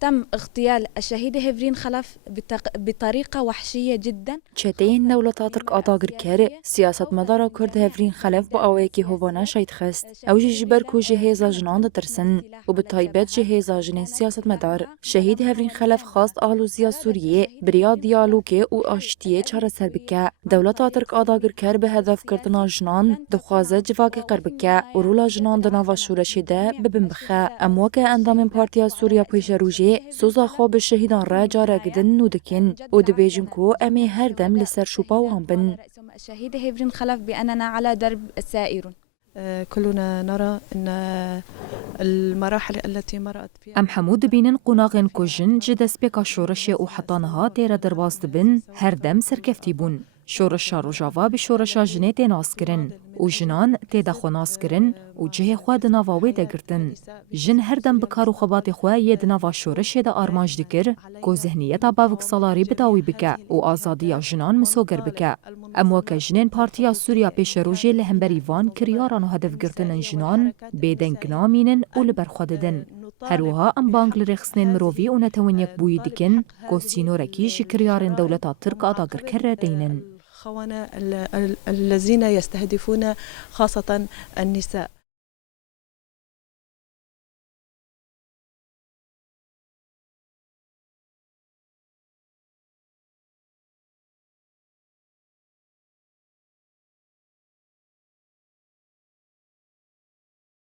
تم اغتيال الشهيدة هيفرين خلف بطريقة وحشية جدا. چتین دولت ترک آداگر کرد سیاست مدار کرد هفرین خلف با آویکی هوانا شاید خست او جبر کو جهیز جنان ترسن و به تایبت جهیز جنین سیاست مدار شهید هفرین خلف خواست آلوزیا سوریه بریا دیالوگی و آشتیه چهار سر بکه دولت ترک آداگر کرد به هدف کردن جنان دخوازه جواکی قربکه و رولا جنان دنوا شورشیده ببن بخه امواکه اندام پارتیا سوریا پیش روجه سوزا خواب شهیدان را جاره گدن نودکن و دبیجن کو امی هر دم لسر شوبا وان بن. الشهيدة هيفرين خلف بأننا على درب سائر. كلنا نرى أن المراحل التي مرت فيها ام حمود بینن قناغن کجن جدس بکا شورش او حطانها تیره درباست بن هر دم سرکفتی بون. شورشا روژاوا به شورشا جنه تیناس کرن و جنان تیدا خوناس کرن و جه خواه دناواوی دگرتن. جن هر دم بکارو خبات خواه یه دناوا شورش دا آرماج دکر که ذهنیتا باوک سالاری بداوی بکه و آزادی جنان مسوگر بکه. امواک جنین پارتیا سوریا پیش روژه لهمبری وان کریاران و هدف گرتن جنان بیدنگ نامینن و لبرخواددن. هروها ام بانگل رخصنين مروفي و نتوانيك بوي دكن كو سينوركي شكريارن دولتا ترك آداگر كره دينن. الذين يستهدفون خاصة النساء.